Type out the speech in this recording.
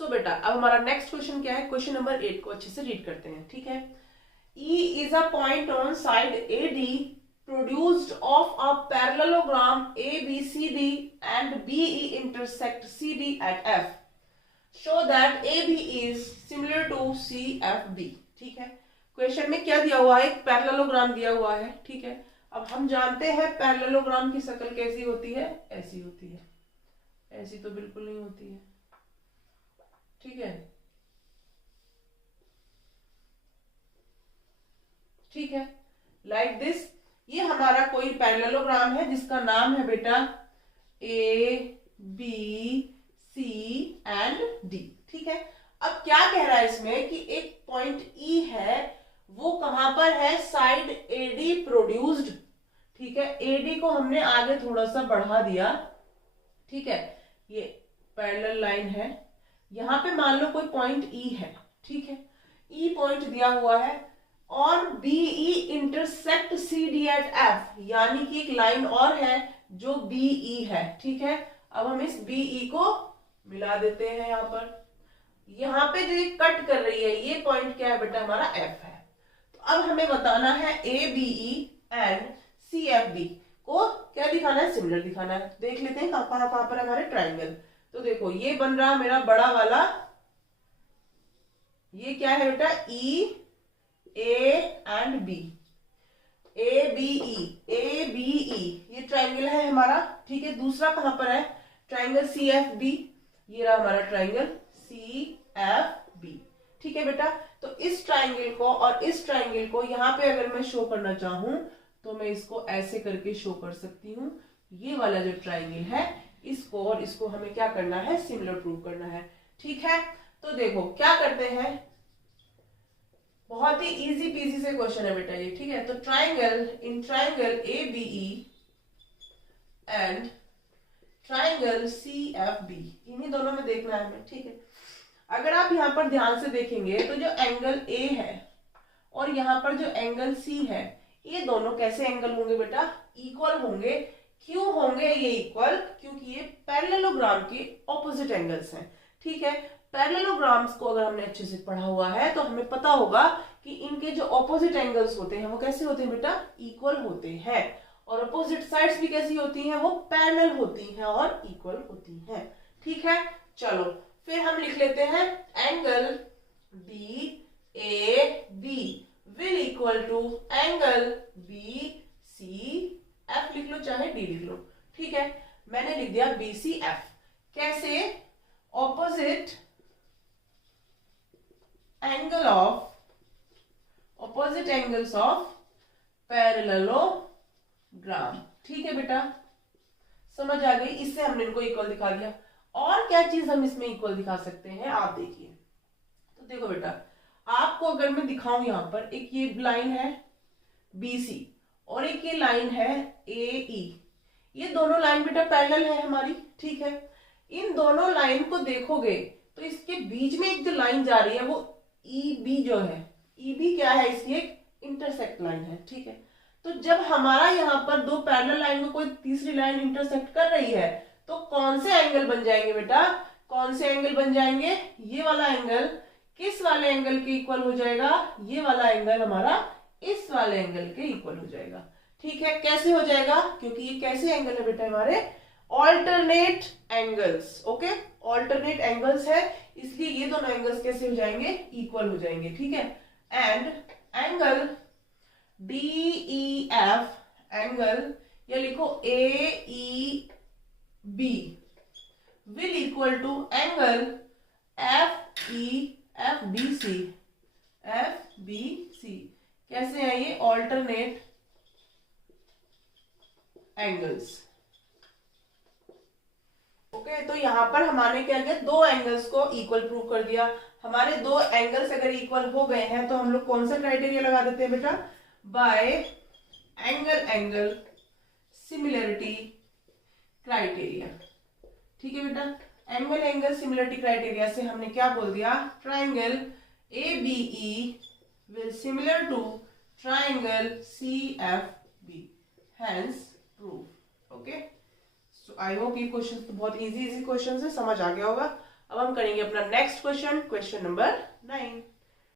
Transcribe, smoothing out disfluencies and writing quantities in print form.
सो बेटा अब हमारा नेक्स्ट क्वेश्चन क्या है, क्वेश्चन नंबर 8 को अच्छे से रीड करते हैं, ठीक है। E is a point on side AD produced of a parallelogram ABCD and BE intersect CD at F. Show that AB is similar to CFB. ठीक है, क्वेश्चन में क्या दिया हुआ है, एक पैरेललोग्राम दिया हुआ है, ठीक है। अब हम जानते हैं पैरेललोग्राम की शक्ल कैसी होती है, ऐसी होती है, ऐसी तो बिल्कुल नहीं होती है, ठीक है। ठीक है, लाइक दिस, ये हमारा कोई पैरेललोग्राम है जिसका नाम है बेटा A B C and D, ठीक है। अब क्या कह रहा है इसमें कि एक पॉइंट E है, वो कहां पर है, साइड AD प्रोड्यूस्ड, ठीक है। AD को हमने आगे थोड़ा सा बढ़ा दिया, ठीक है, ये पैरेलल लाइन है, यहां पे मान लो कोई पॉइंट E है, ठीक है, E पॉइंट दिया हुआ है और BE intersect CD at F, यानी कि एक लाइन और है जो BE है, ठीक है। अब हम इस BE को मिला देते हैं यहां पर, यहां पे जो ये कट कर रही है ये पॉइंट क्या है बेटा, हमारा F है। तो अब हमें बताना है ABE एंड CFB को क्या दिखाना है, सिमिलर दिखाना है। देख लेते हैं कहां पर हमारे ट्राइंगल। तो देखो ये बन रहा मेरा बड़ा वाला, ये क्या है बेटा, E A and B, ABE ये ट्राइंगल है हमारा, ठीक है। दूसरा कहां पर है, ट्राइंगल CFB, ये रहा हमारा ट्राइंगल CFB, ठीक है बेटा। तो इस ट्राइंगल को और इस ट्राइंगल को यहां पे अगर मैं शो करना चाहूं तो मैं इसको ऐसे करके शो कर सकती हूँ। ये वाला जो ट्राइंगल है इसको और इसको हमें क्या करना है, सिमिलर प्रूव करना है, ठीक है। तो देखो क्या करते हैं, बहुत ही इजी पीजी से क्वेश्चन है बेटा ये, ठीक है। तो triangle ABE and triangle CFB, इन्हीं दोनों में देखना है हमें, ठीक है। अगर आप यहाँ पर ध्यान से देखेंगे तो जो एंगल A है और यहाँ पर जो एंगल C है, ये दोनों कैसे एंगल होंगे बेटा, इक्वल होंगे। क्यों होंगे ये इक्वल, क्योंकि ये पैरेललोग्राम के ऑपोजिट एंगल्स हैं, ठीक है। पैरेललोग्राम्स को अगर हमने अच्छे से पढ़ा हुआ है तो हमें पता होगा कि इनके जो ऑपोजिट एंगल्स होते हैं वो कैसे होते हैं बेटा, इक्वल होते हैं, और अपोजिट साइड्स भी कैसी होती हैं, वो पैरेलल होती हैं और इक्वल होती हैं, ठीक है। चलो फिर हम लिख लेते हैं angle DAB will equal to angle BCF, लिख लो चाहे D लिख लो, ठीक है। मैंने लिख दिया BCF, कैसे, opposite angle of opposite angles of parallelogram, ठीक है बेटा, समझ आ गई। इससे हमने इनको इक्वल दिखा दिया। और क्या चीज हम इसमें इक्वल दिखा सकते हैं, आप देखिए। तो देखो बेटा, आपको अगर मैं दिखाऊं यहां पर, एक ये लाइन है BC और एक ये लाइन है AE, ये दोनों लाइन बेटा पैरेलल है हमारी, ठीक है। इन दोनों लाइन को देखोगे तो इसके बीच में एक जो लाइन जा रही है वो EB जो है, EB क्या है, इसकी एक इंटरसेक्ट लाइन है, ठीक है। तो जब हमारा यहाँ पर दो पैरेलल लाइन को कोई तीसरी लाइन इंटरसेक्ट कर रही है तो कौन से एंगल बन जाएंगे बेटा, कौन से एंगल बन जाएंगे, ये वाला एंगल किस वाले एंगल के इक्वल हो जाएगा, ये वाला एंगल हमारा इस वाले एंगल के इक्वल हो जाएगा, ठीक है। कैसे हो जाएगा, क्योंकि ये कैसे एंगल है बेटा, हमारे alternate angles, okay, alternate angles है, इसलिए ये दोनों एंगल्स कैसे हो जाएंगे, इक्वल हो जाएंगे, ठीक है। एंड एंगल DEF, एंगल या लिखो AEB will equal to angle FBC, कैसे है ये, ऑल्टरनेट एंगल्स, ओके। तो यहां पर हमारे क्या किया, दो एंगल्स को इक्वल प्रूव कर दिया। हमारे दो एंगल्स अगर इक्वल हो गए हैं तो हम लोग कौन सा क्राइटेरिया लगा देते हैं बेटा, बाय एंगल सिमिलरिटी क्राइटेरिया, ठीक है बेटा। एंगल सिमिलरिटी क्राइटेरिया से हमने क्या बोल दिया, triangle ABE will similar to triangle CFB, hence prove, okay. So I hope ये क्वेश्चन तो बहुत इजी क्वेश्चन है, समझ आ गया होगा। अब हम करेंगे अपना नेक्स्ट क्वेश्चन, क्वेश्चन नंबर 9।